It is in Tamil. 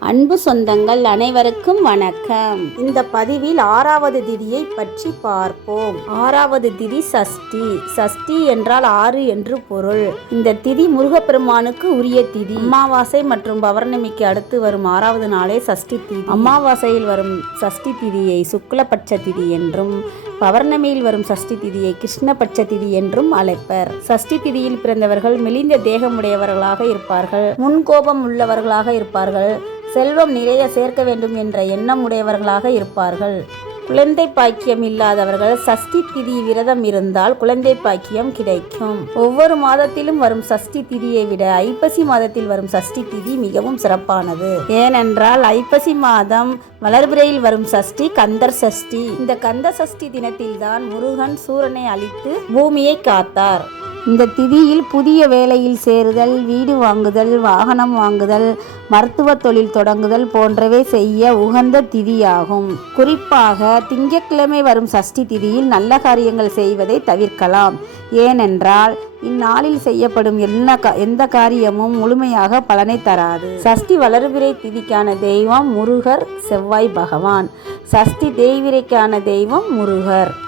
அன்பு சொந்தங்கள் அனைவருக்கும் வணக்கம். இந்த பதிவில் ஆறாவது திதியை பற்றி பார்ப்போம். ஆறாவது திதி சஷ்டி. சஷ்டி என்றால் ஆறு என்று பொருள். இந்த திதி முருகப்பெருமானுக்கு உரிய திதி. அமாவாசை மற்றும் பௌர்ணமிக்கு அடுத்து வரும் ஆறாவது நாளே சஷ்டி திதி. அமாவாசையில் வரும் சஷ்டி திதியை சுக்லபட்ச திதி என்றும் பௌர்ணமியில் வரும் சஷ்டி திதியை கிருஷ்ணபட்ச திதி என்றும் அழைப்பர். சஷ்டி திதியில் பிறந்தவர்கள் மெலிந்த தேகமுடையவர்களாக இருப்பார்கள். முன்கோபம் உள்ளவர்களாக இருப்பார்கள். செல்வம் நிறைய சேர்க்க வேண்டும் என்ற எண்ணம் உடையவர்களாக இருப்பார்கள். குழந்தை பாக்கியம் இல்லாதவர்கள் சஷ்டி திதி விரதம் இருந்தால் குழந்தை பாக்கியம் கிடைக்கும். ஒவ்வொரு மாதத்திலும் வரும் சஷ்டி திதியை விட ஐப்பசி மாதத்தில் வரும் சஷ்டி திதி மிகவும் சிறப்பானது. ஏனென்றால் ஐப்பசி மாதம் வளர்பிறையில் வரும் சஷ்டி கந்தர் சஷ்டி. இந்த கந்த சஷ்டி தினத்தில்தான் முருகன் சூரனை அழித்து பூமியை காத்தார். இந்த திதியில் புதிய வேலையில் சேருதல் வீடு வாங்குதல் வாகனம் வாங்குதல் மருத்துவ தொழில் தொடங்குதல் போன்றவை செய்ய உகந்த திதியாகும். குறிப்பாக திங்கட்கிழமை வரும் சஷ்டி திதியில் நல்ல காரியங்கள் செய்வதை தவிர்க்கலாம். ஏனென்றால் இந்நாளில் செய்யப்படும் என்ன எந்த காரியமும் முழுமையாக பலனை தராது. சஷ்டி வளர்பிறை திதிக்கான தெய்வம் முருகர் செவ்வாய் பகவான். சஷ்டி தேய்விரைக்கான தெய்வம் முருகர்.